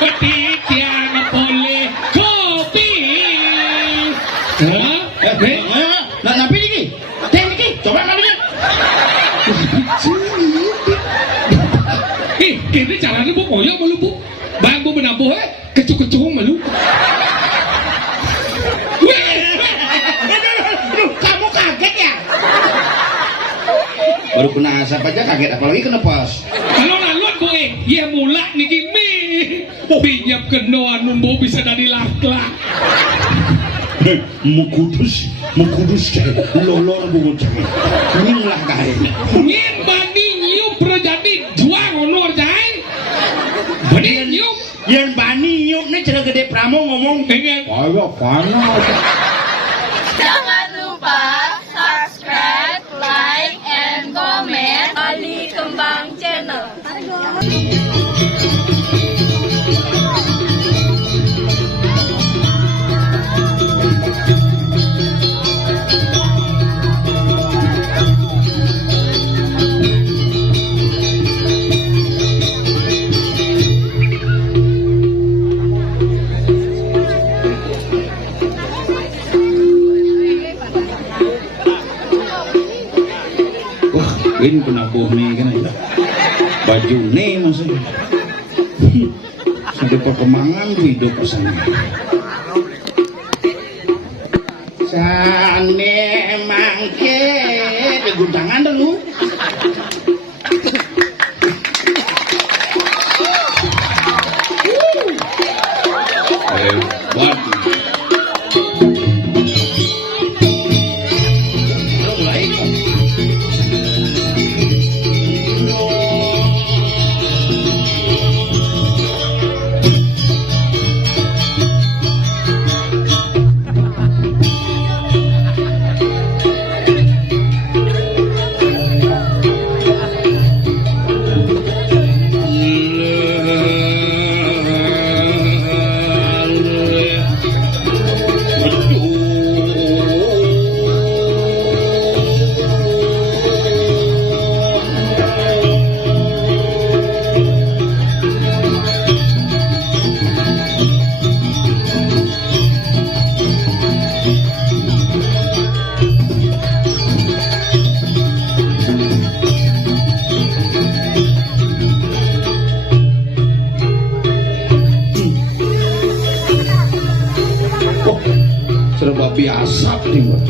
Petiang boleh kopi. Nah, napi niki? Teh niki, coba namanya. Kini caranya bu koyo malu bu. Bang bu menabuh kecuh-kecuh malu. Kamu kaget ya? Baru kena asap aja kaget, apalagi kena pos. Kalau lalut bu ya mulak niki mi. Pinjam kenoan nun bu bisa dari lak-lak. Mukudus cek lolor bungut cek nyinglah kae Ngin bani nyup projadi juang honor jai. Bani nyup yen bani nyup nih cerita gede Pramo ngomong dengan ayo panas. Jangan lupa subscribe, like, and comment Ali Kembang Channel. Ini penabuh nih kan ya. Baju nih maksudnya. Sampai perkembangan hidup kesana. Sane mangke di guncangan dulu. Hebat. Serba biasa nih mbak.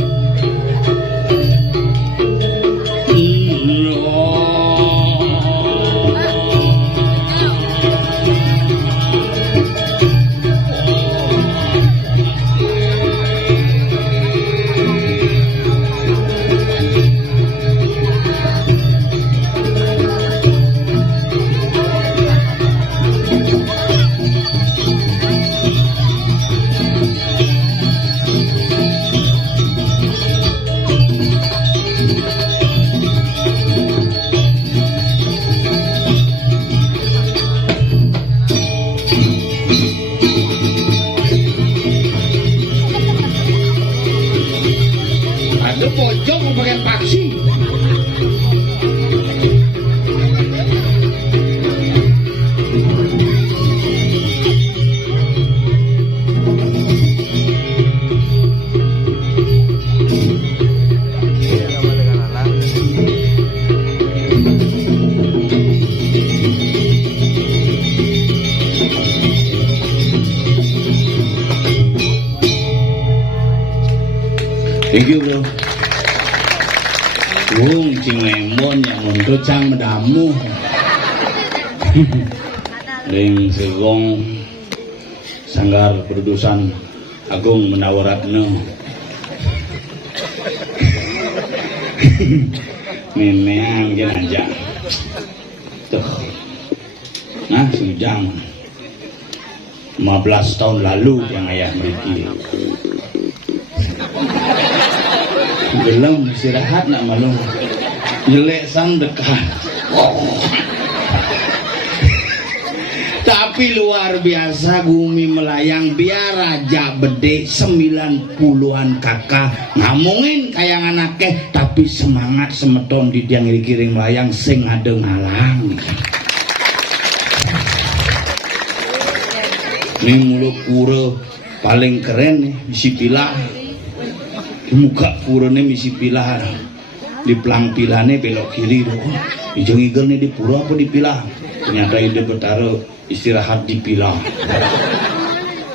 Ada pojok mau pakai paksi. Thank you bro. Wong cing lemon yang untuk cang medamu. Ling segong sanggar produsan Agung Menawaratno. Memang jangan aja. Tuh. Nah, sujang 15 tahun lalu yang ayah meriki. Gelem istirahat nak malu jelek sang dekat. Tapi luar biasa Gumi melayang biar Raja Bede 90-an kakak ngomongin kayangan akeh tapi semangat semeton di tiang kiring melayang sing adeng alang. Ini mulut pura paling keren nih, misi pilah. Di muka pura nih misi pilah. Di pelang pilahnya belok kiri tuh. Ijeng igel nih di pura apa di pilah? Ternyata ide bertaruh istirahat di pilah.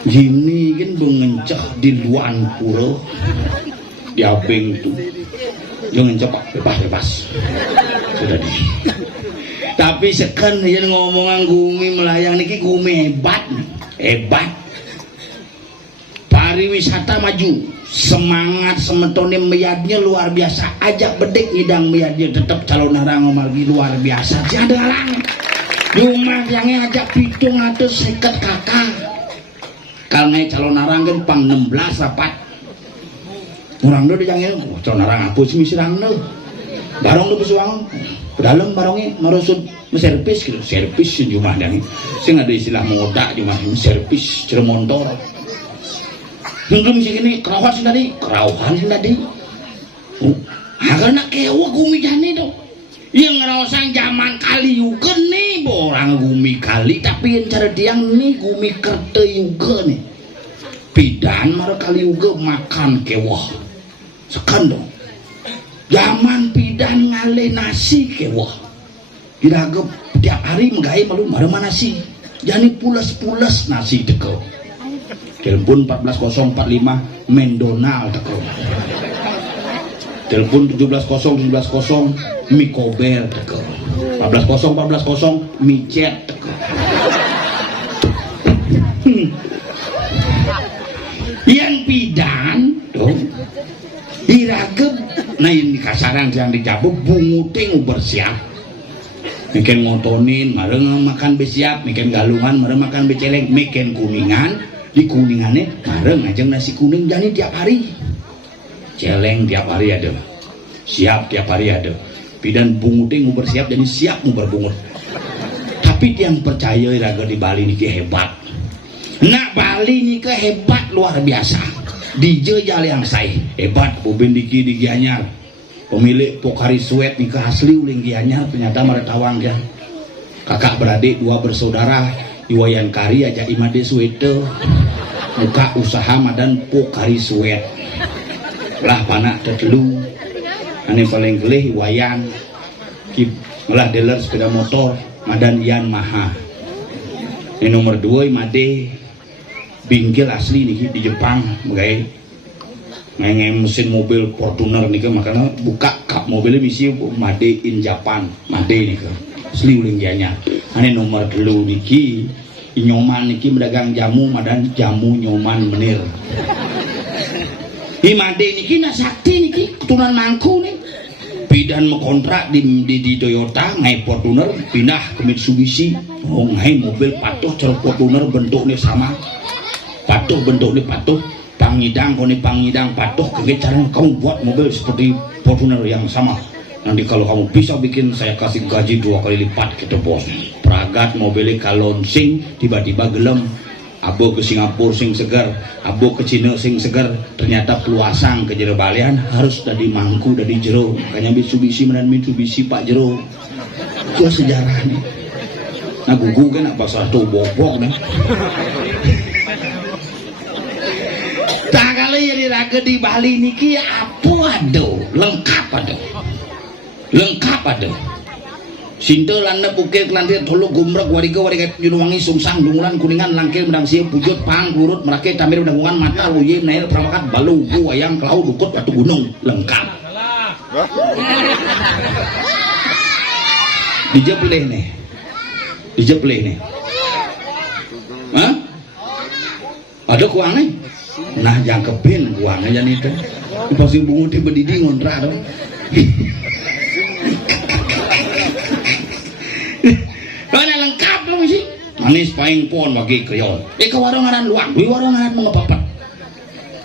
Gini kan mengencah di luar pura. Di abeng tuh. Jangan cepat bebas. Sudah di. Tapi sekan yang ngomongan Gumi melayang niki Gumi hebat pariwisata maju semangat semetone meyadnya luar biasa ajak bedek ngidang meyadnya tetap calon narang lagi luar biasa tiada halang rumah yang ajak pitung atau seket kakak kalau calon narang kan pang 16 rapat orang do dijangin calon narang apa sih misirang do barong do pesuang dalam barongnya marusut servis gitu servis jumlah dan saya nggak ada istilah moda jumlah servis cermontor belum sih ini kerawan sih tadi agar nak kewa Gumi jani tuh yang ngerosang zaman kali juga nih orang Gumi kali tapi yang cara tiang nih Gumi kerte juga nih pidan marah kali juga makan kewa sekan dong zaman pidan ngale nasi kewa diragep tiap hari menggaya malu mana nasi jadi pulas nasi teko telepon 14045 Mendonal teko telepon 170 Mikober teko 140 Micet teko yang pidan dong diragep nah ini kasaran yang dicabut bunguting bersiap mikin ngotonin mareng makan besiap mikin galungan mareng makan beceleng mikin kuningan di kuningannya mareng ngajeng nasi kuning jadi tiap hari celeng tiap hari ada siap tiap hari ada pidan bunguting bersiap jadi siap berbungut tapi yang percaya raga di Bali ini hebat nah Bali ini hebat luar biasa DJ jali yang saya hebat Bobin Diki di Gianyar pemilik Pokari Sweat nikah asli uling Gianyar ternyata meretawang ya kakak beradik dua bersaudara Iwayan Kari aja Imade Suwete muka usaha madan Pokari Sweat lah panak tetelu ane paling gelih Iwayan malah dealer sepeda motor madan Yan Maha ini nomor 2 Imade bingkil asli nih di Jepang guys main mesin mobil Fortuner nih makanya buka kap mobilnya misi Made in Japan Made nih ke asli uling janya ane nomor 2 niki nyoman niki mendagang jamu madan jamu nyoman menir di Made niki nasakti niki keturunan mangku nih pidan mengontrak di Toyota ngai Fortuner pindah ke Mitsubishi ngai mobil patuh cara Fortuner bentuknya sama patuh bentuknya patuh pangidang patuh kegecaran kamu buat mobil seperti Fortuner yang sama nanti kalau kamu bisa bikin saya kasih gaji 2 kali lipat gitu bos peragat mobilnya kalonsing tiba-tiba gelem abo ke Singapura sing segar abo ke Cina sing segar ternyata peluasang ke jero balian harus dari mangku dari jero makanya Mitsubishi menan Mitsubishi Pak Jero itu sejarahnya nah gugu kan apa salah tuh bobok nih tak kali jadi raga di Bali niki apa ada lengkap ada Sinta landa bukit lantir tolok gumrek warga juruwangi sungsang dungulan kuningan langkir medang siap pujut pang kurut merake tamir mendangungan mata luye nail prawakat balu wayang kelau dukut batu gunung lengkap dijepleh nih hah ada kuangnya nah jangkepin kuangnya jadi itu pasti bungu di berdidi ngontrak dong karena lengkap dong sih manis paling pon bagi kriol ke warongan luang di warongan mengepapat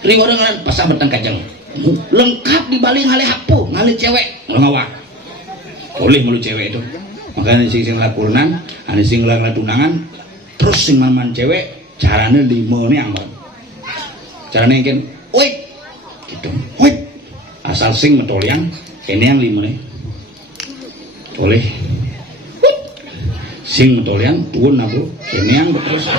di warongan pasang betang kacang lengkap di Bali ngalih hapo ngalih cewek ngawak boleh malu cewek itu makanya sing lakunan ane sing tunangan terus sing maman cewek caranya 5 nih aman caranya kan wait gitu wait asal sing metolian ini yang 5 nih boleh sing metolian tuun aku ini yang terus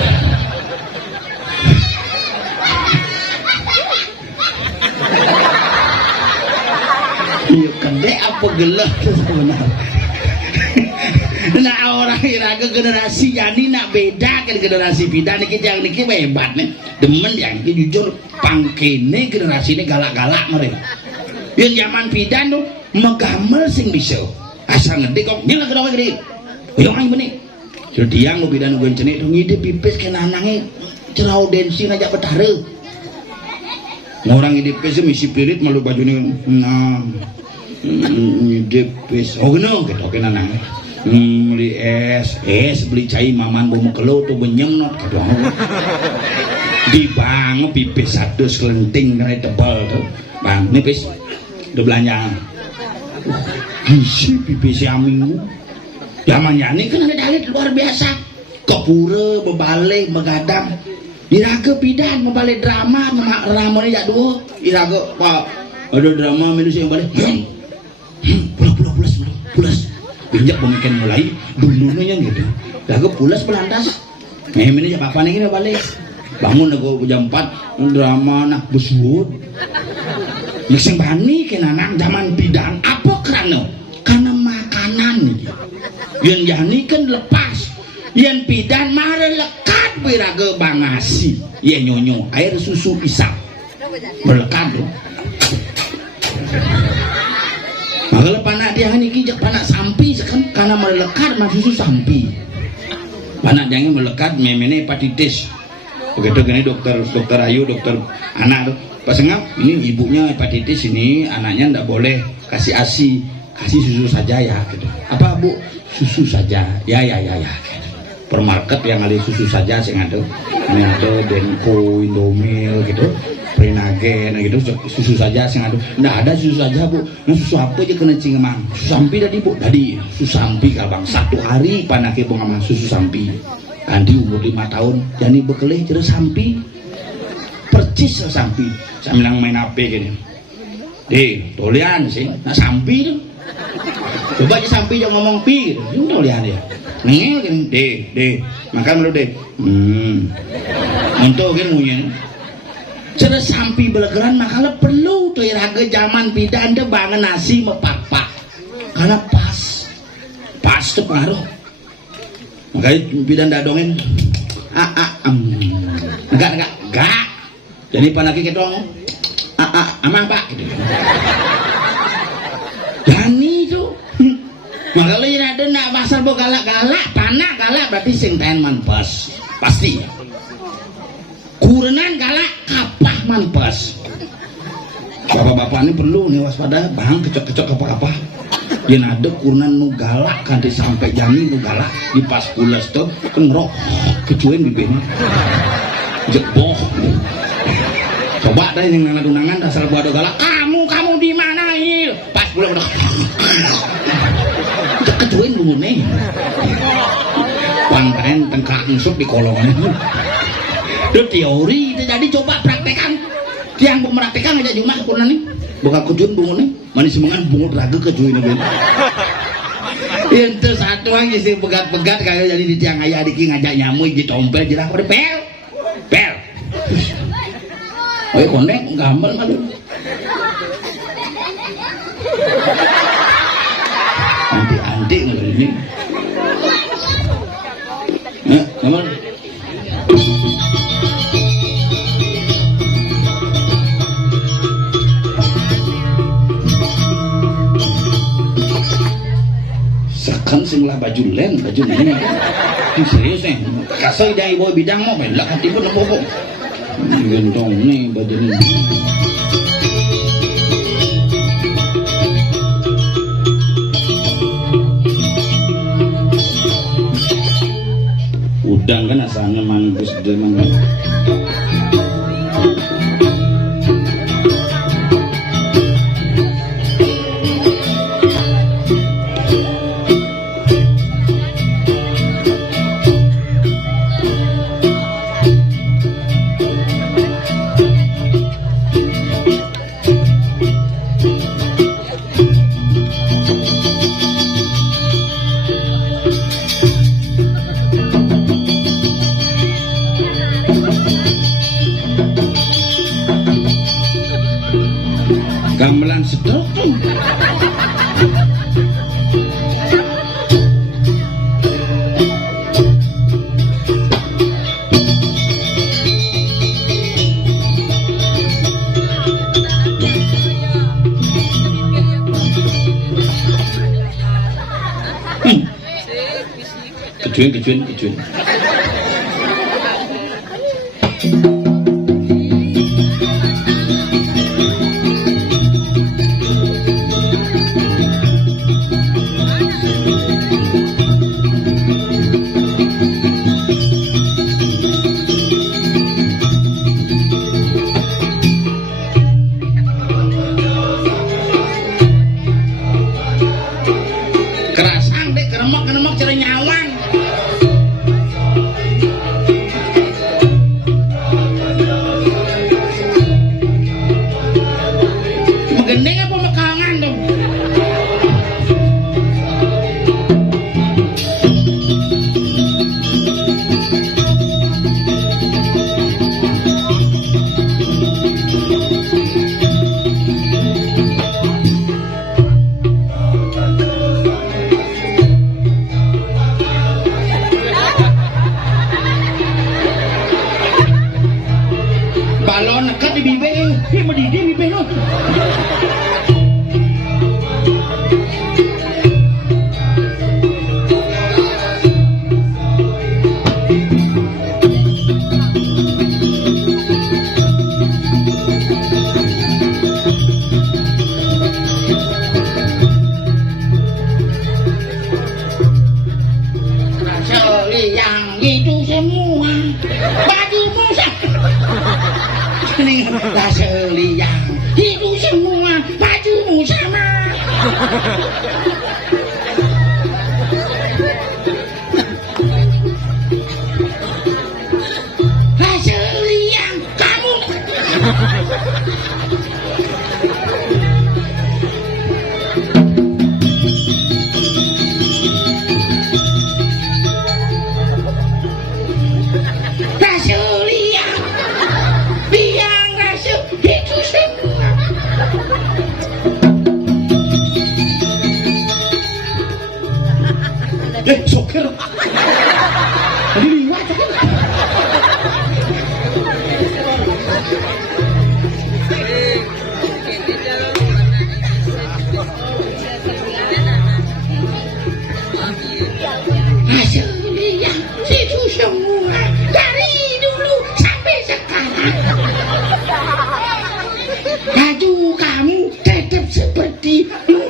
pegeleh sebenarnya. Nah orang iraga generasi jadi nak beda kan generasi bidan niki yang niki hebat nih demen yang niki jujur pangkene generasi ini galak-galak mereka yang zaman bidan tuh megamel sing bisa asal ngerti kok nyelak kedua gede yang aing benih jadi yang lu bidan gue cenik tuh ngide pipis ke nanangnya cerau densi ngajak betare orang ngide pipis misi pirit malu baju nih nah ngide pipis oh geno gitu ke nanangnya beli es beli cai maman bomo kelo tuh benyem not kadang di bang pipis satu selenting kena tebal tuh bang nipis udah belanja isi pipis minggu zaman yani kan ada dalit luar biasa kepura bebalik begadang iraga bidan membalik drama ramai ya dua iraga pak ada drama minus yang balik pulas pinjak pemikiran mulai dulunya gitu lagu pulas pelantas ini apa nih balik bangun aku jam 4 drama nak besut mixing bani kenanang zaman bidan apa karena makanan nih yang jani kan lepas yang bidan mare lekat biraga bangasi ya nyonyo air susu isap berlekat loh kalau panak dia ini kijak panak sampi kan karena melekat susu sampi panak dia melekat memene hepatitis begitu gini dokter Ayu dokter anak pas ngap ini ibunya hepatitis ini anaknya ndak boleh kasih ASI kasih susu saja ya gitu apa bu susu saja ya permarket yang ada susu saja sih ada ini ada Denko Indomil gitu Prinagen gitu susu saja sing ada nggak ada susu saja bu nah susu apa aja kena cingemang susu sampi tadi bu tadi susu sampi kalbang 1 hari panake pengaman susu sampi nanti umur 5 tahun jadi bekelih cerita sampi percis sampi saya bilang main HP gini tolian sih nah sampi tuh coba aja sampi jangan ngomong pi gitu tolian ya nih gini makan dulu untuk gini punya cara sampai belegeran makanya perlu tuh iraga zaman bidan deh bangun nasi mepapa karena pas tuh pengaruh makanya bidan dadongin enggak jadi panaki ketong amang pak gitu jani tuh makanya ini ada nak pasar bo galak panak galak berarti sing ten manpas pasti kurenan galak kapah manpas bapak-bapak ini perlu nih waspada bang kecok apa yang ada kurenan nu galak kan sampai jami nu galak di pas pulas tuh kengrok kecuin di bini jeboh coba deh yang ngadunangan dasar buat galak kamu di mana ini pas pulas udah kecuin bungu nih pangkain tengkak nusuk di kolongan itu teori itu jadi coba praktekan yang mau praktekan aja cuma kurang nih bukan kejun bungu nih manis semangat bungu raga kejuin nih itu satu yang isi pegat-pegat kayak jadi di tiang ayah diki ngajak nyamuk di tompel jadi aku pel oh konek gambar malu anti ini gambar sekan sing lah baju ini serius nih kasih dari boy bidang mau belak hati pun apa gendong nih baju ini udang kan asalnya manggus dia mangga kejuin. Kerasang deh, keremak cari nyawang. Megendeng apa mekangan dong? Balon nekat di bibir, mendidih bibir lo. Yang itu semua bagimu Raseli yang itu semua bajumu sama. Raseli yang kamu. Soker. Tadi liwat kan? Hasilnya itu semua dari dulu sampai sekarang. Baju kamu tetap seperti dulu.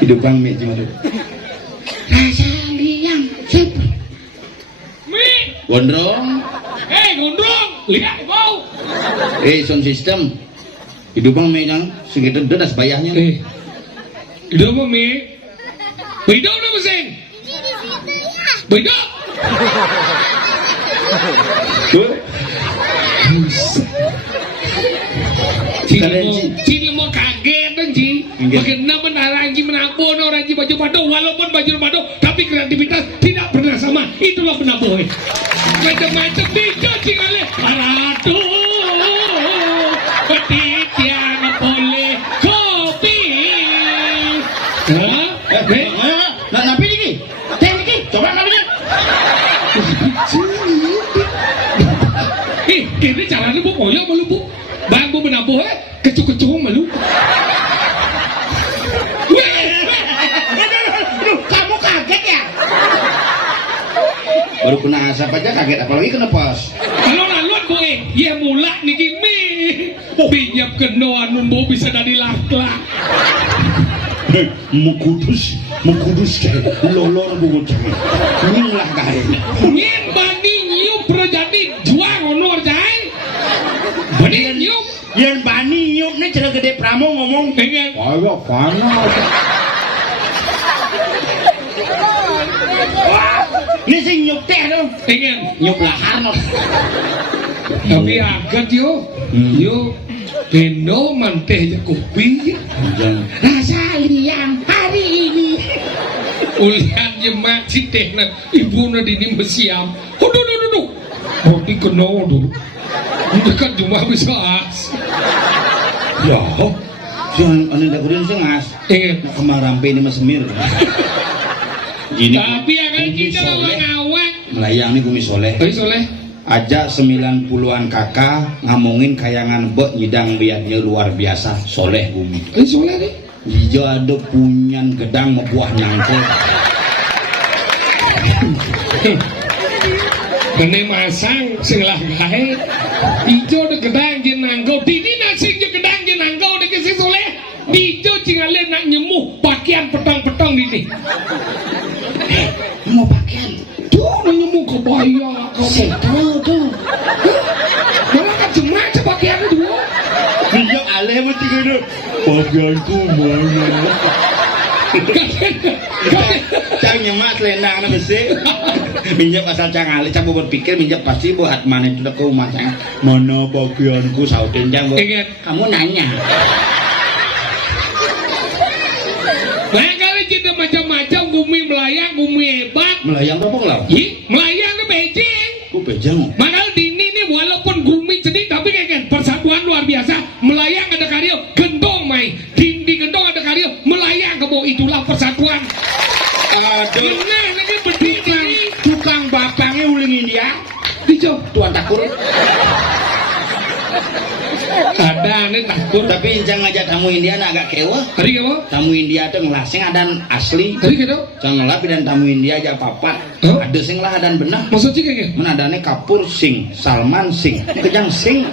Hidup bang Mi cuma dulu. Rasa liang seperti Mi Gondrong. Gondrong lihat kau Sound system. Hidup bang Mi yang segitu dedas bayarnya. hidup apa Mi? Hidup udah mesin hidup Cik mau kaget kan Cik bagaimana menara Cik menabung orang Cik baju padu walaupun baju padu tapi kreativitas tidak pernah sama itulah penabuh macam-macam tiga Cik kali paratu petit yang boleh kopi Nah, napi ni? Coba napinya. Kini caranya bu koyak malu bu bang bu menabuh kecuh-kecuh malu Kamu kaget ya? Baru kena asap aja kaget, apalagi kena pos. kalau laluan bu ya mulak nih kimi pinjam kenoan bu bisa dari lak-lak Mengkudus kayak lolor bu cai. Ngin lah kayak. ngin banding yuk projadi juang honor jai banding yuk Yang bani yuk nih cara gede Pramo ngomong. pengen Ayo panas. Ini sing nyuk teh dong. pengen Nyuk lahar no. tapi agak yuk yuk keno manteh aja kopi Rasa liang hari ini. ulian jemak si teh na ibu na dini mesiam duh mau dikeno dulu dekat cuma bisa as Ya, jangan ane dakurin sengas. ingin Kemarampe ini mas semir. Ini tapi akan kita lawan awak melayang nih Bumi Soleh. tapi soleh Aja 90-an kakak ngomongin kayangan bek nyidang biadnya luar biasa Soleh Bumi. soleh nih Ijo ada punyan gedang mebuah nangke. Kene masang sing lah gae. Ijo de gedang je nanggo. Dini nasi je gedang je nanggo de kesi soleh. Ijo cingale nak nyemuh pakaian petang-petang dini. Mau pakaian? Tuh nyemuh kebaya. Seto tuh. Mana kan cuma pakaian itu. Ijo aleh mesti gede. Pakaianku mana? Cang nyemat lenang na besi. Minjak asal cang ali, cang berpikir minjak pasti buat mana itu ke rumah cang. Mana bagianku sautin cang. Kamu nanya. Lah kali cinta macam-macam bumi melayang, bumi hebat. Melayang apa ngelau? Melayang ke Beijing. Ku bejang. Makanya dini nih walaupun bumi sedih tapi kayak persatuan luar biasa. Melayang ada karya, gendong main. Di gendong ada karya, melayang ke bawah, itulah persatuan. Aduh. Lagi berdiri. Tukang bapangnya uling India. Dijo, Tuan takur. ada nih takut. Tapi jangan ngajak tamu India agak kewa. Hari kamu? Tamu India tuh ngelasing adan asli. Hari gitu? Jangan ngelapi dan tamu India aja papat. Huh? Ada sing lah dan benah. Maksudnya kayak Mana adane Kapur Sing, Salman Sing, Kejang Sing.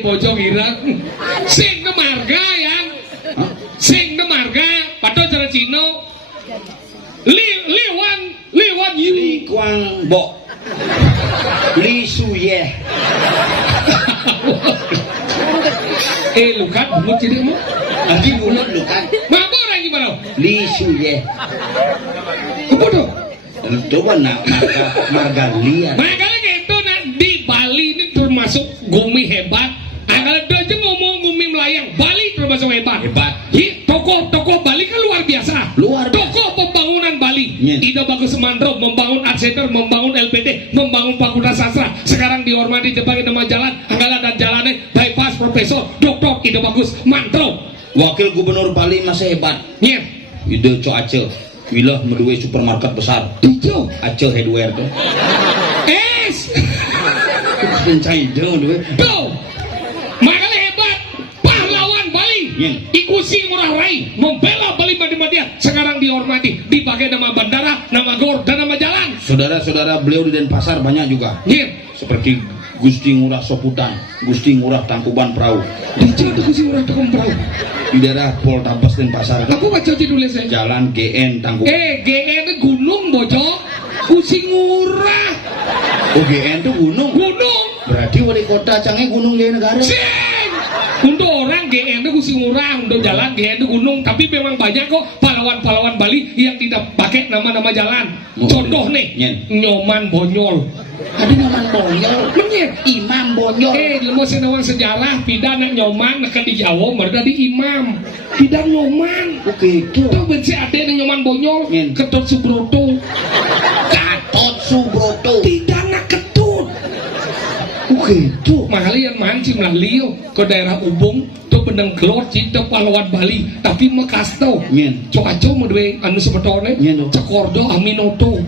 Bojo Irang. Sing ke marga yang. Hah? Sing ke marga. Padahal cara Cino. Liwan Yu. Li Kuang Bo. Li Suye. Lukat bungut jadi mu. Lagi bulat lu kan. Mabok orang gimana? Li Suye. Apa tuh? Coba nak marga liar. Makanya gitu nah di Bali ini termasuk gumi hebat. Kalau aja ngomong gumi melayang, Bali termasuk hebat. Hebat. Tokoh Bali kan luar biasa. Luar biasa. Tokoh pembangunan Bali. Yes. Ida Bagus Semantro membangun Art Center, membangun LPD, membangun Fakultas Sastra. Sekarang dihormati sebagai nama jalan, Anggala dan jalannya bypass Profesor Dr. Ida Bagus Mantro. Wakil Gubernur Bali masih hebat. Iya. Ide Co Aceh. Wilah medue supermarket besar. Itu. Aceh Headwear tuh. Es. Pencai dong due. Tuh. Makanya hebat. Pahlawan Bali. Iya. Ikusi Ngurah Rai membela Bali mati-matian. Sekarang dihormati dipakai nama bandara, nama gor dan nama jalan. Saudara-saudara beliau di Denpasar banyak juga. Iya. Seperti Gusti Ngurah Soputan, Gusti Ngurah Tangkuban Perahu. Di itu Gusti Ngurah Tangkuban Perahu. Di daerah Poltabes Denpasar. Aku baca tulis saya. Jalan GN Tangkuban. GN itu gunung bojo. Gusti Ngurah. Oh GN itu gunung. Gunung. Berarti wali kota cangnya gunung di negara. Sing. Untuk orang GN itu Gusti Ngurah, untuk jalan GN itu gunung. Tapi memang banyak kok pahlawan-pahlawan Bali yang tidak pakai nama-nama jalan. Contoh nih, Nyoman Bonyol. Ada Nyoman Bonyol. Menyet. Imam Bonyol. Ilmu senawang sejarah pidana Nyoman akan di Jawa mereka di imam. Pidana Nyoman. Oke itu. Tuh benci ade Nyoman Bonyol. Nyen. Ketut Subroto. Gatot Subroto. Pidana Ketut. Oke itu. Makanya yang mancing lah Leo ke daerah Ubung tuh benang gelot cinta pahlawan Bali tapi mekas tau. Nyen. Coaco medwe anu sebetulnya. Nyen. Cekordo Aminoto.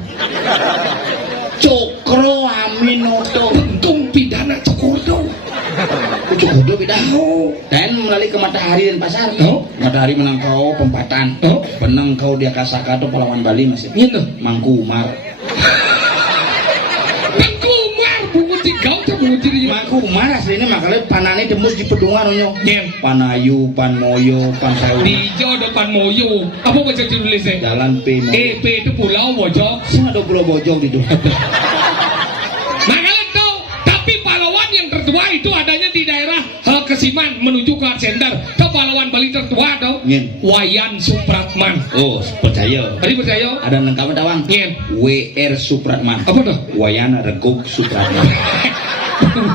Cokro Aminoto. Bentung pidana Cekordo. Cokro beda. Dan melalui ke Matahari Denpasar. Oh. Matahari Menangkau Pempatan. Oh. Penangkau dia Kasaka tuh pahlawan Bali masih. Nyen. Mangku Umar. Tengku Umar bungut cigau tuh bungut ciri. Mangku Umar aslinya makanya panane tembus di pedungan nyo. Nyen. Panayu, Panmoyo, Pansayu. Di Jawa depan Moyo. Apa baca tulisnya? Jalan P. P itu pulau Bojok. Sing ada pulau Bojong gitu. Makanya tahu, tapi pahlawan yang tertua itu adanya di daerah Kesiman menuju ke Art Center. Tahu pahlawan Bali tertua tahu? Nyen. Wayan Supratman. Oh, percaya. Tadi percaya? Ada lengkapnya tawang. Nyen. WR Supratman. Apa tuh? Wayana Regog Supratman.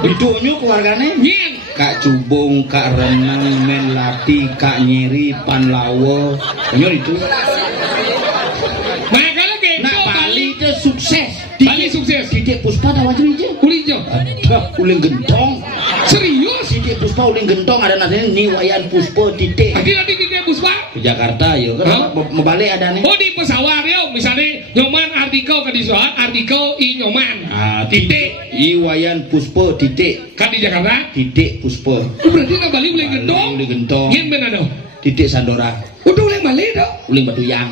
Itu nyu keluarganya. Nyen. Kak Cubung, Kak Renang, Melati, Kak Nyeri, Panlawo. Nyu itu. Makanya gitu Nah, Bali itu sukses. Bali sukses. Titik Puspa tahu aja. Kulijo. Ada uling gentong. Serius? Titik Titik Puspa uling gentong ada nanti Niwayan Puspa titik. Nanti titik Puspa. Ke Jakarta yo kan mau balik ada nih. Oh di pesawat yo misalnya nyoman artikel ke di soal artikel i nyoman. Titik Iwayan Puspa titik. Kan di Jakarta. Titik Puspa. Berarti nggak balik uling gentong. Uling gentong. Yen benar dong. Titik Sandora. Udah uling balik dong. Uling Batuyang.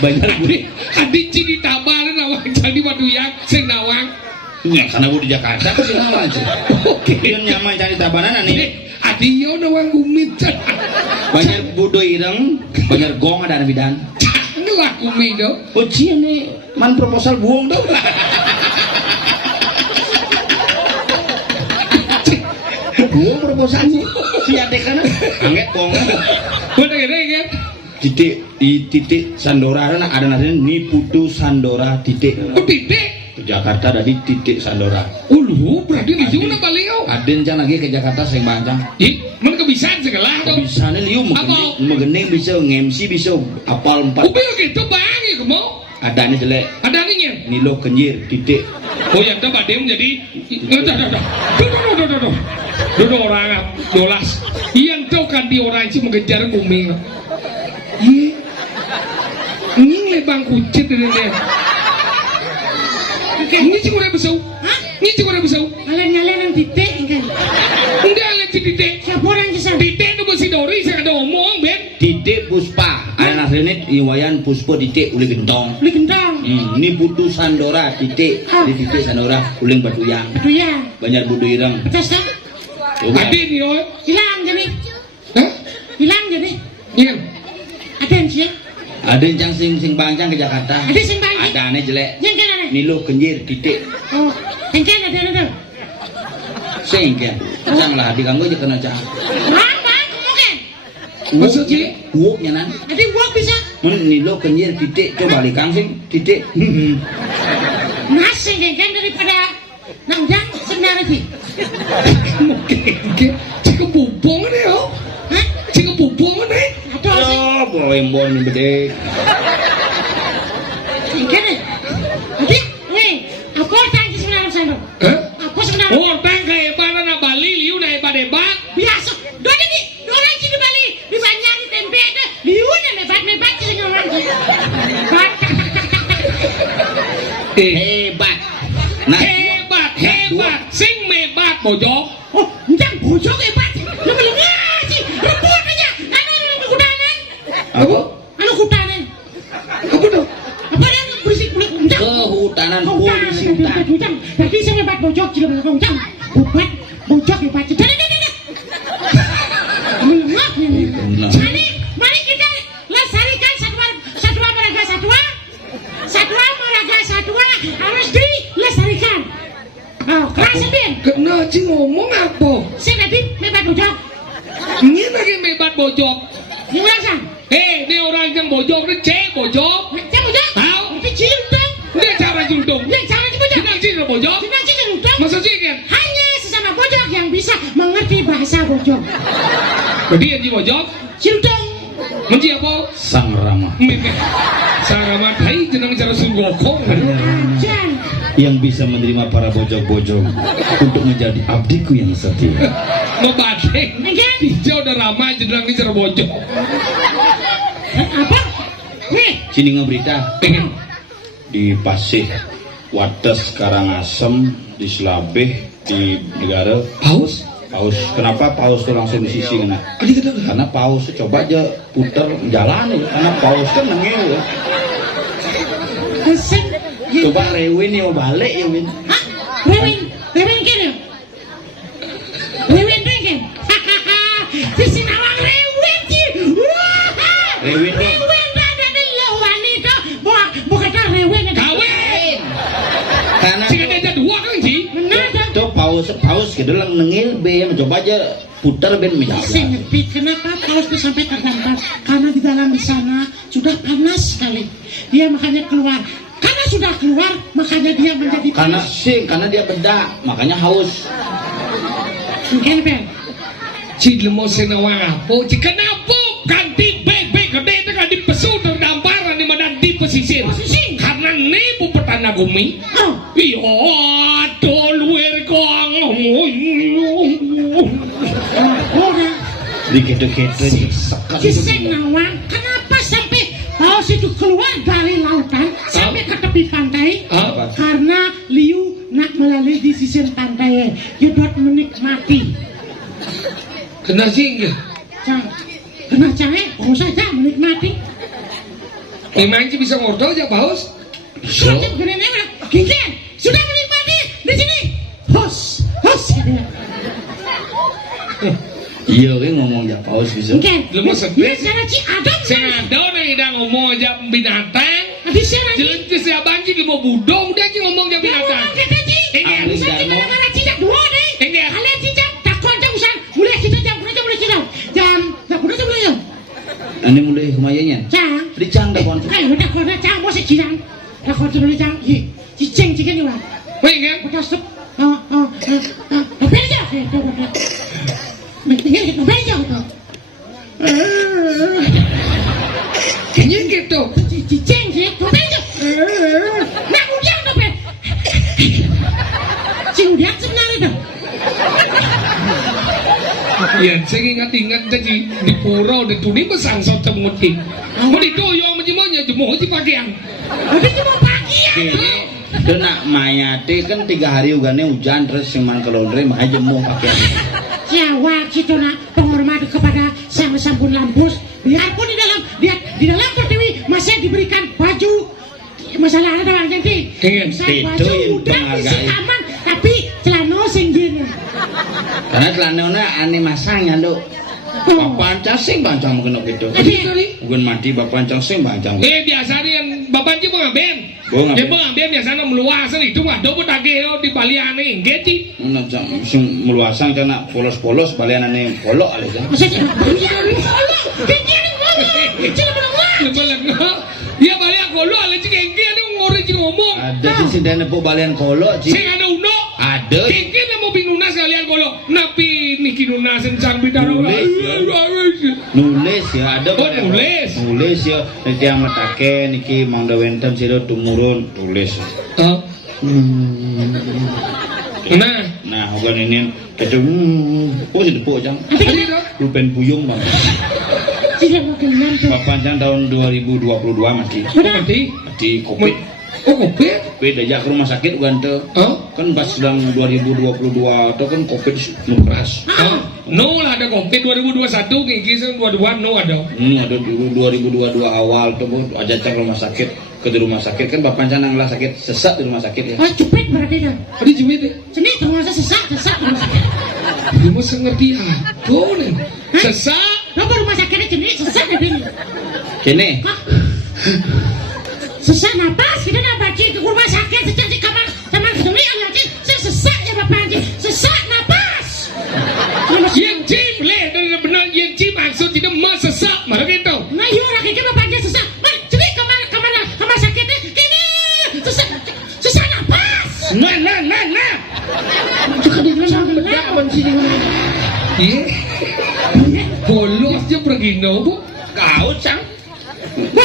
Banyak gue. Adi cini tabaran awang jadi Batuyang sing nawang. Nggak karena gue di Jakarta sih nama aja. Oke. Yang nyaman cari tabanan nih. Adi yo nawang kumit. Banyak budo ireng, banyak gong ada bidan. Ngelak kumit dong. Oh cia nih man proposal buang dong. Buang proposal si adek kan? Angget gong. Bener kan? Titik di titik Sandora ada nanti ni putu Sandora titik. Oh titik. Ke Jakarta ada di titik Sandora. Ulu berarti di sini udah balik yo. Aden jangan lagi ke Jakarta saya bancang. Ih, mana kebiasaan segala dong. Bisa nih liu megening bisa nge-MC bisa apal 4. Ubi gitu bang ya kamu. Ada nih jelek. Ada nih. Nilo kenyir titik. Oh yang tempat dia menjadi. Duh orang dolas. Yang tahu kan di orang sih mengejar kuming. Ini lebang kucit ini. Ini sih udah besau. Ini sih udah besau. Ngalen-ngalen yang titik kan. Udah ngalen titik. Siapa orang kisah? Titik itu masih Dori saya ada omong Ben. Titik Puspa. Ada nasrenit Iwayan Puspa titik uli gentong. Beli kentang. Ini butuh Sandora titik di titik Sandora uling Batuyang. Batuyang. Banyak budu ireng. Betul kan? Adi nih yo. Hilang jadi. Hah? Hilang jadi. Iya. Ada yang sih? Ada yang sing bancang ke Jakarta. Ada sing bancang? Ada aneh jelek. Yang kan ada? Nilo kenyir titik. Oh, yang kan ada. Sing kan. Janganlah diganggu aja kena cah. Apa? Mungkin. Maksudnya? Uoknya nan. Ada uang bisa. Nilo kenyir titik. Coba balikan sing titik. Nasi kan daripada nangjang sebenarnya sih. Oke. Cika bubong nih yo. Hah? Cika bubong nih. Atau sih? Oh, boy ini gede. Yang kan ada. Jadi, nih, aku tangki sebenarnya sana. Hah? Aku sebenarnya. Oh, tang kayak mana na Bali liu na hebat. Biasa. Dona nih, orang sih di Bali, di Banjar di tempe ada, liunan hebat sih dengan orang sih. Hebat. Hebat. Nah, Hebat. Sing mebat bojok. Oh, entah bojok hebat. Lu belum ngasih. Rebut aja. Anu kutanan. apa? Anu kutanan. Apa tuh? Apa yang berisik kulit uncang? Kehutanan polisi hutan. Uncang. Berarti saya hebat bojok tidak boleh uncang. Hebat bojok hebat. Dah. Melemah ini. Jadi, mari kita lestarikan satwa marga satwa. Satwa marga satwa harus dilestarikan. Oh, keras Ben. Kena cing ngomong apa? Saya tadi hebat bojok. Ini lagi mebat bojok. Gimana sah? Ini orang yang bojok ni cek bojok. Saya bojok. Tahu? Tapi cium dong. Dia cara juntung. Dia cara di bojok. Senang cik bojok. Tidak cium dong. Masa sih kan? Hanya sesama bojok yang bisa mengerti bahasa bojok. Jadi yang di bojok. Cium dong. Menci apa? Sang Rama Saramat hai jenang cara sunggokong. Jan. yang bisa menerima para bojok-bojok untuk menjadi abdiku yang setia. Ngebadeng. Hijau udah ramai jenang ini cara bojok. Apa? Nih. Sini ngeberita di Pasir, Wates, Karangasem, di Selabeh, di negara Paus? Paus. Kenapa Paus tuh langsung di sisi kena? Karena Paus coba aja puter jalan nih. Karena Paus kan nengil ya. Coba Rewin ya balik ya Win. Hah? Rewin gini. Rewin dingin. Di Sinawang Rewin sih. Rewin nih. Rewin dari lo wanita. Bukan Rewin. Kawin. Karena Jika dia dua kan sih. Benar dong. tuh Paus gitu lang nengil be coba aja putar ben menjawab. Saya ngerti kenapa Paus itu sampai terdampar. Karena di dalam di sana sudah panas sekali. Dia makanya keluar. Karena sudah keluar, makanya dia menjadi Karena panas. karena dia bedak, makanya haus. Mungkin Ben. Cik lemo senawang apa? Cik kenapa ganti beg-beg gede itu ganti pesu terdampar di mana di pesisir? Pesisir? Karena ini bu petana gumi. Oh, Iyo, aduh luar kong Dikit-dikit sekat Si itu. Senawang, kenapa sampai paus itu keluar dari lautan sampai ke tepi pantai? Apa? Karena Liu nak melalui di sisi pantai, dia dapat menikmati. Kena sing ya. Kena cahaya, kau saja menikmati. Memang sih bisa ngordol aja paus. Sudah begini enak, Kikian sudah menikmati di sini. Hos, Iya kan ngomong ya paus bisa. Kikian, Lu mau sebut? dia cara Ci Adam. Saya ada orang yang ngomong aja binatang. Habis saya lagi. Jelas ke siapa anjing di mau budong udah aja ngomong aja Dia binatang. ngomong kita Ci. Ini Bisa Alin kita Darmo. mana cicak dua deh. Ini. Kalian cicak takon jam usan. Mulai kita jam berapa mulai cicak? Jam berapa mulai jam? Ini mulai lumayannya. Jam. Dicang dah kon. Ayo dah kau dah jam masih cicak. Dah kau tu jam. Cicing cicing ni lah. Baik kan? Kita stop. Apa aja? Mendingan kita baca tu. Kayaknya gitu. Cicing sih, kau baca. Nak udiang tu pe. Cing udiang sebenarnya tu. Ya, saya ingat jadi di pura di tuning besang so temuti. Mau didoyong menjemonya jemoh di pakaian. Habis tu mau pagi ya. Itu nak mayate kan 3 hari ugane hujan terus seman kelondre mah jemu pakai. Jawab situ nak penghormatan kepada sang sambun lampus. Biarpun di dalam pertiwi masih diberikan baju. Masalah ada orang nanti. Dengan Baju yang udah penghargaan. isi aman, tapi celana singgir. Karena celananya aneh masangnya dok. Bapak sing bancang mungkin gitu. Mungkin mati bapak sing bancang. Biasanya yang bapak aja mengambil. Mengambil. Dia mengambil biasanya meluas itu ada pun daging di baliane engage. Sing meluasang karena polos-polos balian aneh polok alih kan. Maksudnya, Allah, pikir ngomong, celana Dia balik kolo ala cik engke ada ngore cik ngomong. Ada sih dan nepuk balian kolok sih. Saya ada uno. Ada. Engke mau binunas kalian kolo. Napi niki nunas sencang bidaro. Nulis ya ada. Oh, nulis. Nulis ya. Nanti yang metake niki mang dawenten sih tumurun tulis. Nah, bukan ini kecil. Oh sih depuk jang. Lupen buyung bang. tidak mungkin nanti. Bapak jang tahun 2022 mati. Mati covid. Oh covid. Covid aja ke rumah sakit bukan tuh. Kan pas sedang 2022 itu kan covid keras. No lah ada covid 2021 ngiki 22 no ada. Ada 2022 awal tuh aja cek rumah sakit. Ke di rumah sakit kan bapak jangan lah sakit sesak di rumah sakit ya. Oh cepet berarti kan? Ada jumit ya? Sini termasuk sesak rumah sakit. Dia mau ngerti apa nih? Sesak. Lo ke rumah sakitnya jenis sesak di sini. Sini. Sesak napas kita nak baca ke rumah sakit sesak di kamar gedung yang nanti sesak ya bapak nanti sesak napas. Yang cip leh dari benar yang cip maksud tidak mau sesak mana gitu. Nah iya lagi kita bapak dia sesak. Jadi kamar sakitnya ini sesak napas. Nah. Juga di dalam sini. Iya. Bolos aja pergi bu. Kau cang.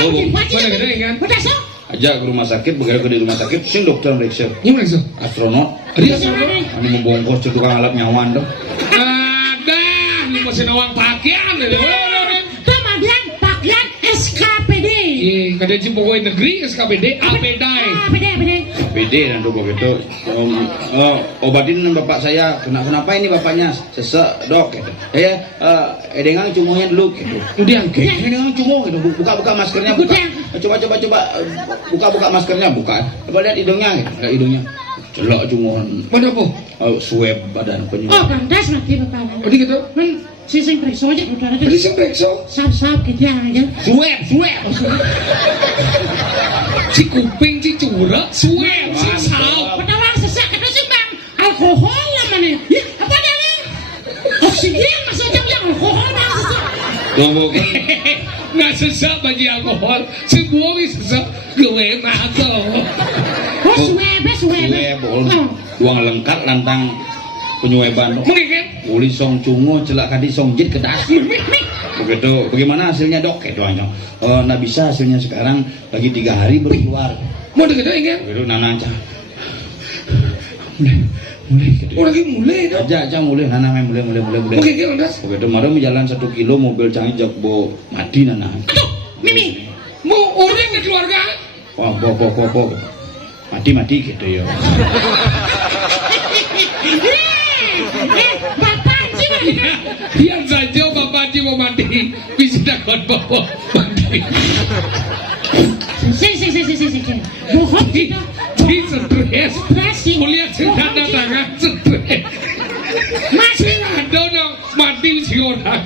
Mana kena ingat? Udah so. Aja ke rumah sakit, begitu di rumah sakit, sing dokter meriksa. Yang mana sih? Astronot. Dia Ini membongkos itu tukang alap nyawan dong. ada. Ini masih nawang pakaian. Kemudian pakaian SKPD. Iya, kada cip pokoknya negeri SKPD, APDAI. PD dan tuh begitu. Obatin bapak saya. Kenapa ini bapaknya? Sesek dok. Gitu. Edengang cumuhnya dulu. Gitu. Udah angke. Edengang cumuh. Gitu. Buka maskernya. Buka. Coba. Buka maskernya. Buka. Coba lihat hidungnya. Gitu. Lihat hidungnya. Celok cumuhan. Mana po? Swab badan penyuh. Oh, pantas nanti bapak. Oh, di gitu. Sising periksa aja udah ada. Tadi saya periksa. Sap gitu aja. Swab. Si kuping, si curah, swab, si sao. Petawang sesak kata sih bang. Alkohol namanya. Ya, apa dia nih? Oksigen masuk jam alkohol bang sesak. Nggak sesak bagi alkohol. Semua sesak. Gue nato. Oh, swab. Uang lengkap lantang penyueban. Mungkin. Uli song cungu celak kadi song jit kedas. Begitu. Bagaimana hasilnya dok? Itu hanya. Nggak bisa hasilnya sekarang. Lagi 3 hari baru keluar. Mau deket ingat? Begitu nana aja. mulai gitu. Orang lagi mulai dong. Aja mulai nana mulai. Oke, kita lantas. Begitu malam jalan 1 kilo mobil canggih jak bo mati nana. Aduh, Mimi. Mau orang ke keluarga? Wah, bo. Mati gitu ya. Bapak Haji mana? Biar saja Bapak Haji mau mati, bisa dapat bapak mati. Sing. Bohong kita. Di stres. Stres. Kuliah sendana tangan stres. Masih ada yang mati si orang.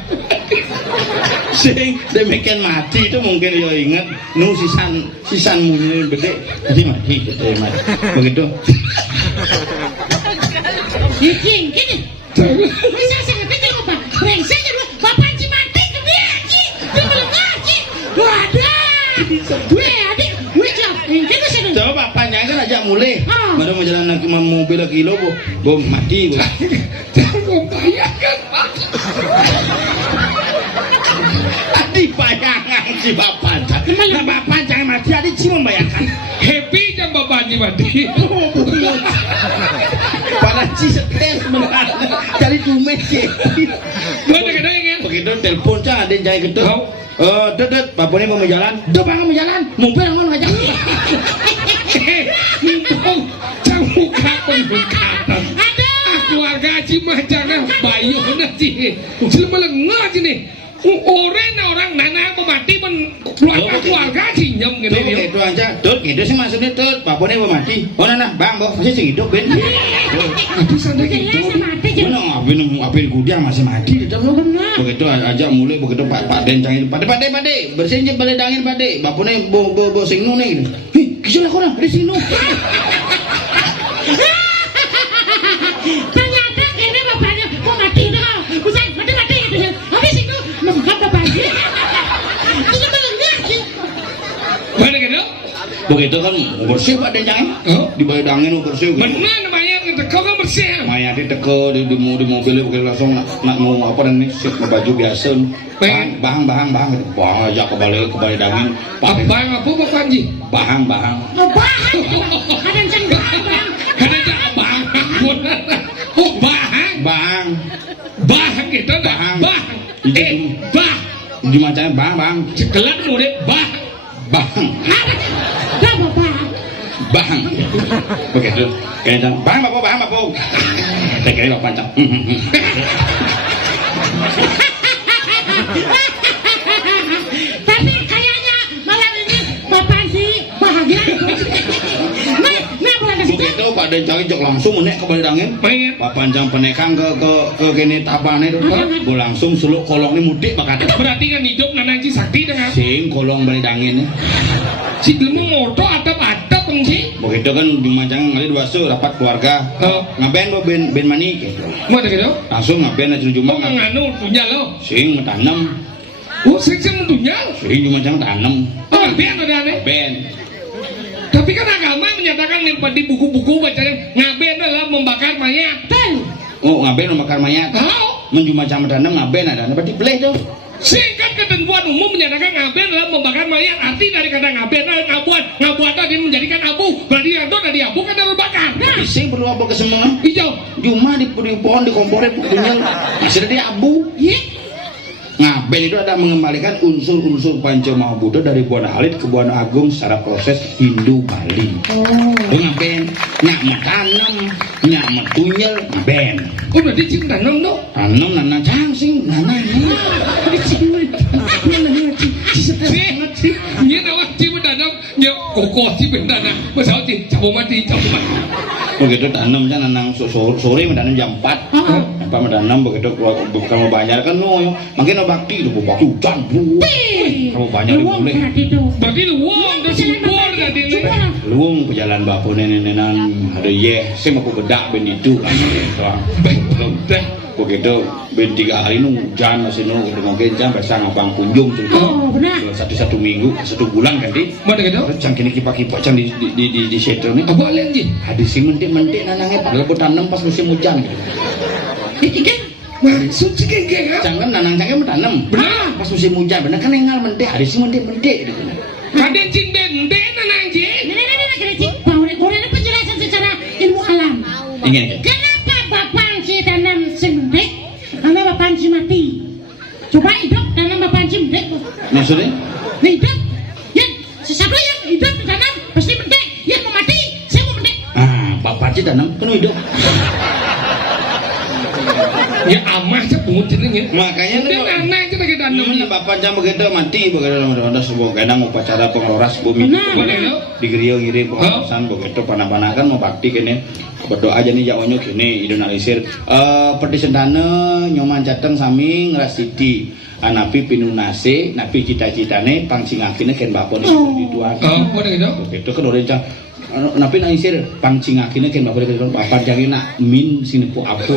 Sing demikian mati itu mungkin yo inget nu sisan munyi gede jadi mati gitu ya mati. Begitu. Gini. Bisa saya ngerti apa? Brengsek lu. Bapak Haji mati ke dia Haji. Dia bilang Haji. Gue adik. Gue jawab. Kita sedang. Coba panjang kan aja mulai. Ah. Baru mau jalan lagi mobil kilo bo mati bo. Jangan bayangkan Pak. Adi bayangan si bapak. Nah bapak jangan mati adi sih membayangkan. Happy jam Bapak Haji mati. Para si stres benar. Dari tumes sih. Mana kena ingin? Begitu telepon cah ada jaya gitu. Tahu. Dedet, bapaknya mau jalan. Duh, bang mau jalan. Mobil ngon ngajak. Mumpung camuka pemberkatan. Keluarga Haji mah jangan bayu nanti. Cuma lengah sini. Orang nana mau mati keluarga Haji nyem gitu. Itu aja. Tut, gitu sih maksudnya tut. Bapaknya mau mati. Oh nana, bang, masih sing hidup ben. Bisa ada gitu. Mana ngapin kudiang masih mati tetap lo. Begitu aja mulai begitu Pak Den cangin. Pak De, bersihin je balai dangin Pak De. Bapaknya bo sing nu nih. Hi, kisah aku nak di sini. Ternyata ini bapaknya mau mati dah. Bisa mati gitu ya. Habis itu membuka bapaknya. Itu benar Haji. Mana kena? Begitu kan bersih Pak Den cangin. Di balai dangin bersih. Mana namanya kau kan bersih. Maya di teko di mobil begitu langsung nak mau apa dan nih sip baju biasa. Bahang aja kembali dangin. Bang apa Bapak Haji? Bahang. Ngebahan. Kadang cenggah bang. Karena jangan bahang. Oh bahang. Bahang gitu Bahang. Bah. Di macamnya bang. Cekelat murid bah. Bahang. Dah bapak. Bahang. Begitu. Kayaknya bahang bapak. Tekeri bapak cak. Tapi kayaknya malam ini bapak sih bahagia. Nah bulan situ. Begitu Pak Den cangin jok langsung menek ke balai dangin. Pengen. Pak panjang penekang ke gini tabane itu. Gue langsung seluk kolong ini mudik bakat. Berarti kan hidup Nananci sakti dengan Sing kolong balai dangin. si gelem moto atap pengsi. Begitu kan di Mancang kali dua su rapat keluarga. Ngaben bo ben mani gitu. Mau ada gitu? Langsung ngaben aja cuma Mau nganu punya lo. sing tanam. Oh sering mendunya. Sing di Mancang tanam. Oh ngaben ada aneh. Ben. Tapi kan agama menyatakan di buku-buku bacaan ngaben adalah membakar mayat. Oh ngaben membakar mayat. Tahu? Men di Mancang tanam ngaben ada. Berarti boleh tuh. Singkat ketentuan umum menyatakan ngaben adalah membakar mayat. Arti dari kata ngaben adalah ngabuat tadi menjadikan abu. Berarti yang itu dari abu kan harus bakar. Nah, Sing perlu apa kesemuanya? hijau. Cuma di pohon di kompornya punya masih ada abu. Iya. Ngaben itu ada mengembalikan unsur-unsur Pancamahabudha dari Buana Alit ke Buana Agung secara proses Hindu Bali. Ngaben, nyak tanam, nyak tunyel, ngaben. Oh berarti cing tanam dong. Tanam nana cang nana. Ini nawak cing mendanam, ya kokoh cing mendanam. Masih cing campur mati. Begitu tanam kan nanang sore mendanam jam 4. Apa mendanam begitu kamu banyak kan no, makin bakti itu hujan bu. Kamu banyak boleh. Berarti luang dan subur tadi ini. Luang pejalan bapu nenek-nenek ada saya mau bedak ben itu kan. Baik betul. Begitu ben 3 hari nu hujan masih nu mungkin jam besar ngabang kunjung tuh. Oh benar. Satu minggu 1 bulan kan di. Mana gitu? Cang kini kipak cang di settle ni. Apa lagi? Hadis si mentik nanangnya padahal tanam pas musim hujan. Ikan. Maksud sih kayak Jangan nanang cangnya mentanam. Benar. Pas musim hujan benar kan engal mentik hadis si mentik. Kaden cing dende nanang cing. Nah, kira-kira ini penjelasan secara ilmu alam. Ingin. Kenapa Maksudnya? Nah, hidup. Yang sesuatu yang hidup ditanam pasti penting. Yang mau mati, saya mau penting. Ah, bapak cik tanam kan hidup. Ya amah aja pungut jenenge. Makanya Dia anak aja lagi tanam. bapak jam begitu mati begitu ada sebuah kadang upacara pengeloras bumi. Benar. Di gerio ngirim pengawasan begitu panah-panah kan mau bakti kene berdoa aja nih jawanyo kene idonalisir peti sentane nyoman cateng sami ngrasidi anapi pinunase napi cita-citane pangsingakine ken bapon dituan. Oh, begitu. Begitu kan udah cang napi naisir pangsingakine ken bapon dituan papan jange nak min sinepu apo.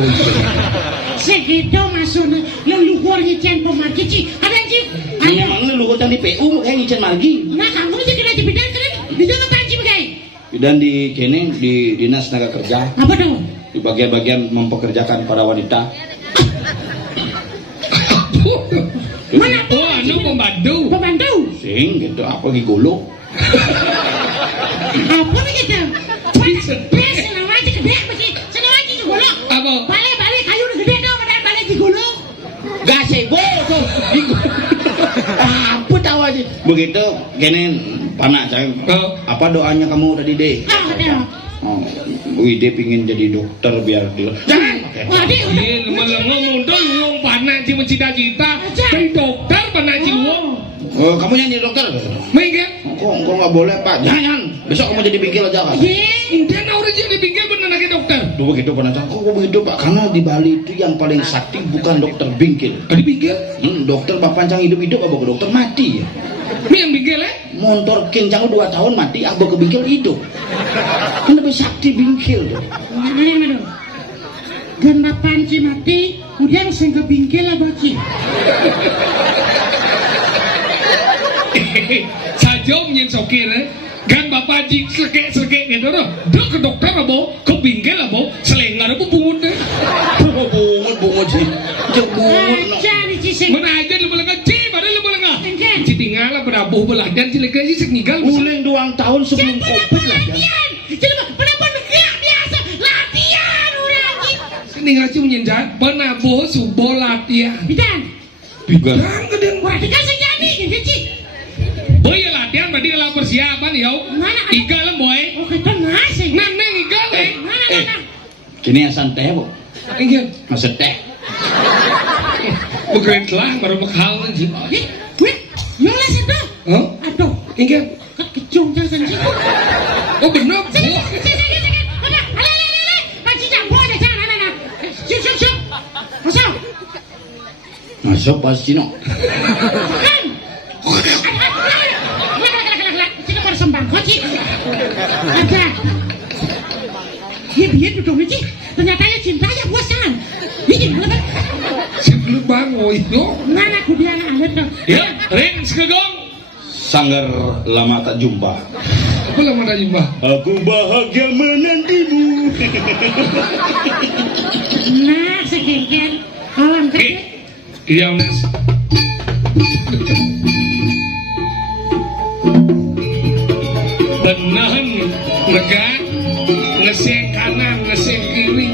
Segitu maksudnya yang luhur ngicen pemarki ci. Ada ci. Memang luhur tadi PU kayak ngicen margi. Nah, kamu sih kena di bidang keren. Di jalan panci begai. Dan di kene di dinas tenaga kerja Apa dong? di bagian-bagian mempekerjakan para wanita. Mana tuh? Oh, anu pembantu. Pembantu. Sing gitu apa gigolo. Apa begitu? Pes senang aja gede masih senang aja gigolo. Apa? Balik kayu udah gede dong, padahal balik gigolo. Gak sebo tuh. Apa tahu aja. Begitu kene panak saya. Apa doanya kamu tadi deh? Ah, ada. Oh, Bu Ide pingin jadi dokter biar dia. Jangan. Wah, dia udah. Ini ngomong tuh wong panak ci mencita-cita. Jadi dokter panak ci wong. Oh, kamu nyanyi dokter? Mengke. Kok nggak boleh Pak? Jangan. Besok kamu jadi bingkil aja kan? Ye. Inten orang jadi pinggir bener lagi dokter. Tuh begitu pernah kok begitu Pak? Karena di Bali itu yang paling sakti bukan dokter bingkil. Tadi pinggir. Dokter bapancang hidup-hidup apa ke dokter mati ya? Ini yang pinggir ya? Motor kincang 2 tahun mati apa ke bingkil hidup. Kan lebih sakti bingkil tuh. Mana? Gan panci mati, kemudian sing ke bingkil apa ci? Saja menyen sokir kan bapak jik sekek gitu loh. Dok ke dokter apa? Ke pinggir apa? Selengar apa bungut deh? Bungut sih. Bungut. Aja nih cisik. Mana aja lu bilang ci, padahal lu bilang Engken. ci tinggal lah berabuh beladan ci lagi sih seknigal. Uling 2 tahun sebelum Covid lah kan. Jadi kenapa negara biasa latihan orang ci? Seknigal ci menyenjat penabuh subuh latihan. Bidan. Bidan. Kemudian Wah, dikasih sejani gitu ci. boy latihan berarti kalau persiapan ya. Mana? Igal lah boy. Oh, kita ngasih. Neng igal Mana? Kini asan teh bu. Iya. Masa teh. Bukan telah baru bekal sih. Wih, yang lah situ. Oh, Aduh, iya. kan kecung jangan sih. Oh benar. Sakit. Ale. Panci campur aja jangan anak. Syuk. Masuk. Masuk pas Cino. Kan. Sini mau sembang koci. Ada. Biar duduk nih, ternyata ya cintanya buas jangan. Ini gimana? Si gelubang oh itu. Mana aku dia alat dong. Ya, Ren sekegong. Sanggar lama tak jumpa. Apa lama dah jumpa? Aku bahagia menantimu. Nah, sekengken. Alam kan. Iya, Nes. Benahan lega ngeseng kanan ngeseng kiri.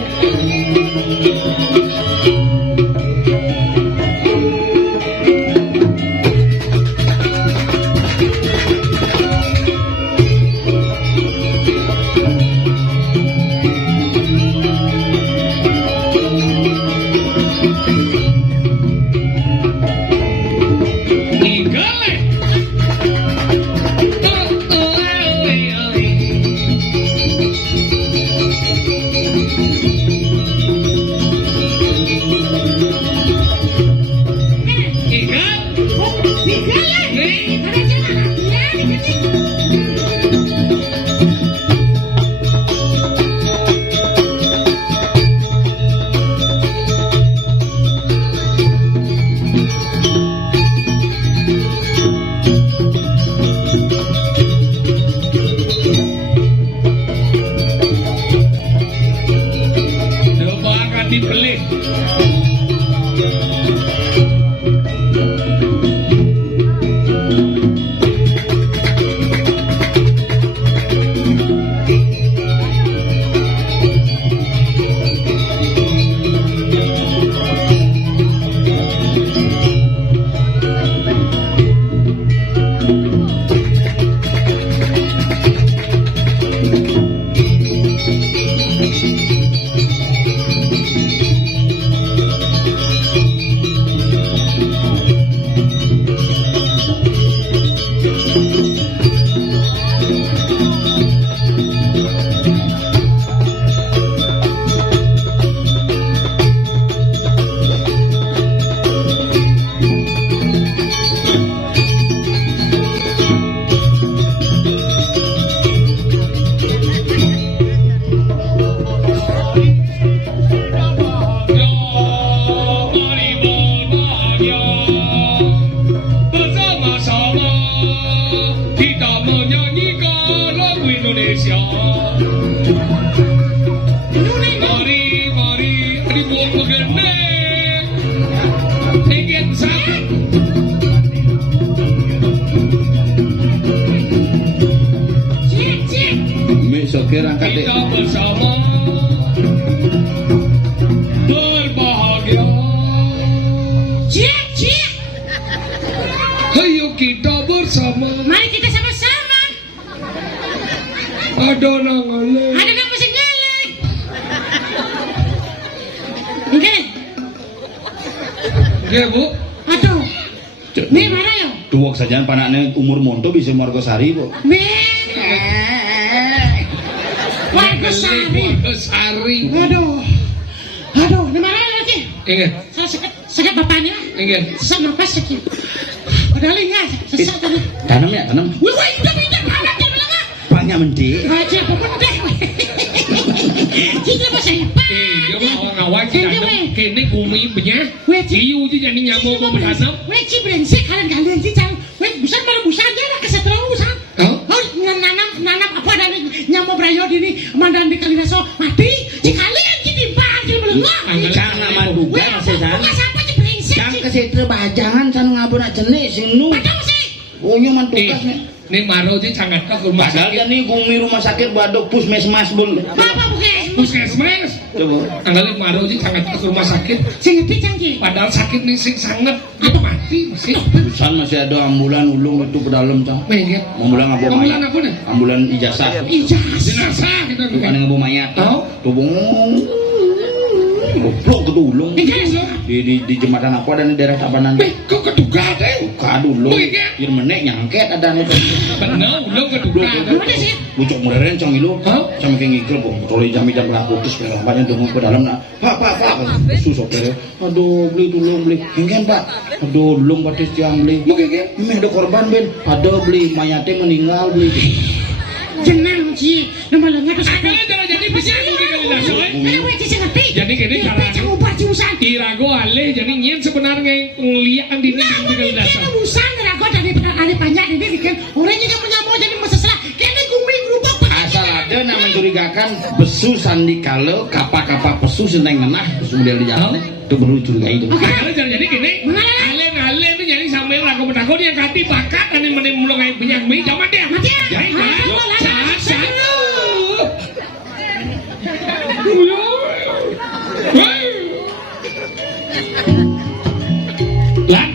Oke, angkat deh. Kita bersama berbahagia. Cik. Ayo kita bersama. Mari kita sama-sama. Ada nangale. Ada yang musik galak. Oke. Ya bu. Aduh. Nih mana yo? Duwok saja panaknya umur monto bisa Margosari kok. Margosari. Sari. Aduh, ini mana lagi? Ingat. Saya sakit bapaknya. Ingat. Sesak nafas sakit. Padahal ingat, sesak tadi. Tanam ya, tanam. Wah, itu anak dia bilang ah. Banyak mendik. Aja apa deh. Kita apa saya? Dia mau ngawal kita. Kini bumi punya. Ciu je jadi nyamuk mau berhanap. Weh, brengsek kalian sih jangan. Weh, busan malah busan aja lah keseterusan. Oh, nanam apa dari nyamuk brayot ini mandan di Kaliraso mati. Si kalian jadi bagi melengok. Jangan manduga sesan. Bukan siapa sih brengsek. Jangan kesetre bajangan san ngabun jenis sing nu. Padahal sih. Oh nya mantugas nih. Ini maro je sangat ke rumah Padahal sakit. kan nih gumi rumah sakit badok puskesmas bun. Apa bukan? Puskesmas. Coba. Anggali maro je sangat ke rumah sakit. Sing ngerti canggih. Padahal sakit nih sing sangat. Dia mati masih. Busan masih ada ambulan ulung itu ke dalam cang. Mengingat. Ambulan ngabo Ambulan mayat. apa nih? Ambulan ijazah. Jenazah kita Bukan ngabo mayat. Oh. Tubung. Goblok ke ulung. Di jembatan apa dan di daerah Tabanan. Kok keduga deh? Kadu ulung. Oh, iya. Biar menek nyangket ada nih. Benar, ulung keduga. Mana sih? Bucok meren cang ilu. Hah? Cang kayak ngigel kok. Kalau jam-jam berlaku terus banyak dongeng ke dalam nak. Pak. Susok deh. Aduh beli tulung beli. Hingga pak. Aduh ulung batis tiang beli. Mungkin kan? Ini ada korban ben. Ada beli mayatnya meninggal beli. Jenang sih. Nama lengah terus ada. Jangan jadi bisa di Kaliraso. Weh, sih ngerti. Jadi kini caranya. Jangan ubah jurusan. Irago alih jadi nyen sebenarnya pengliaan di Kaliraso. Ini urusan rago dari ada banyak ini bikin orangnya yang menyamuk jadi mesra. Kene guming berubah. Asal ada yang mencurigakan besu sandi kalau kapal pesu seneng ngenah terus model di jalan itu baru curiga itu. Kalau jadi gini, alih itu jadi sampai lagu berdago yang kati bakat dan yang mulai banyak mie zaman dia. Mati ya. Jadi sat. Lah